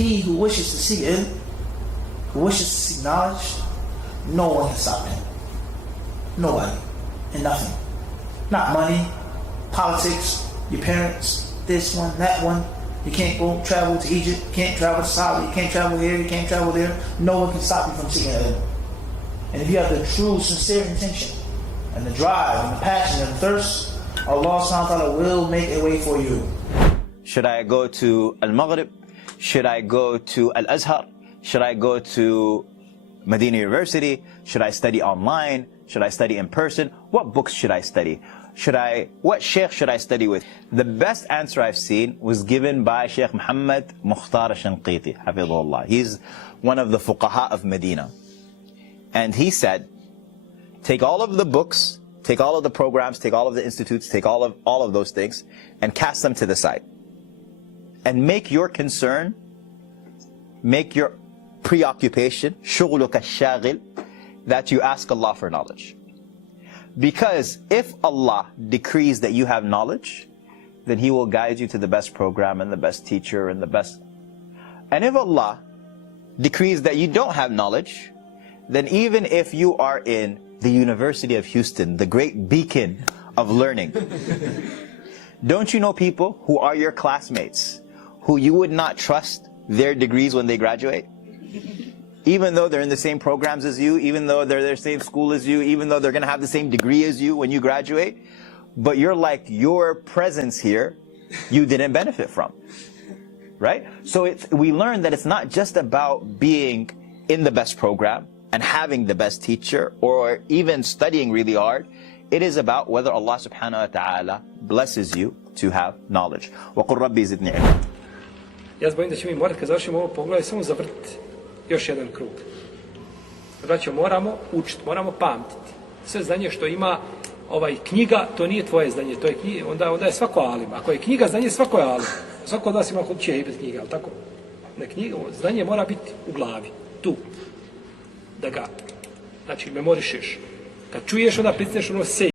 he who wishes to seek ilm, who wishes to seek knowledge, no one can stop him. Nobody. And nothing. Not money, politics, your parents, this one, that one. You can't go travel to Egypt, you can't travel to Saudi, you can't travel here, you can't travel there. No one can stop you from seeking ilm. And if you have the true, sincere intention, and the drive, and the passion, and the thirst, Allah subhanahu wa ta'ala will make a way for you. Should I go to Al-Maghrib? Should I go to Al-Azhar? Should I go to Medina University? Should I study online? Should I study in person? What books should I study? What sheikh should I study with? The best answer I've seen was given by Sheikh Muhammed Muhtar Eš-Šenkiti, hafidhullah. He's one of the fuqaha of Medina. And he said, take all of the books, take all of the programs, take all of the institutes, take all of those things, and cast them to the side. And make your concern, make your preoccupation, شُغْلُكَ الشَّاغِلِ, that you ask Allah for knowledge. Because if Allah decrees that you have knowledge, then He will guide you to the best program and the best teacher and the best. And if Allah decrees that you don't have knowledge, then even if you are in the University of Houston, the great beacon of learning, don't you know people who are your classmates, who you would not trust their degrees when they graduate? Even though they're in the same programs as you, even though they're in the same school as you, even though they're going to have the same degree as you when you graduate, but you're like, your presence here, you didn't benefit from. Right? So we learn that it's not just about being in the best program and having the best teacher or even studying really hard. It is about whether Allah subhanahu wa ta'ala blesses you to have knowledge. وَقُلْ رَبِّي زِدْنِي عِلْمًا. Ja zbojim da ćemo mi morati, kad završimo ovo poglavlje, samo zavrtiti još jedan krug. Braćo, moramo učiti, moramo pamtiti. Sve znanje što ima knjiga, to nije tvoje znanje, to je knjiga, onda je svako alim. Ako je knjiga znanje, svako je alim. Svako od nas ima kod će i knjiga, ali tako? Ne, knjiga, znanje mora biti u glavi, tu. Da ga, znači, memorišeš. Kad čuješ, onda pritisneš ono sej.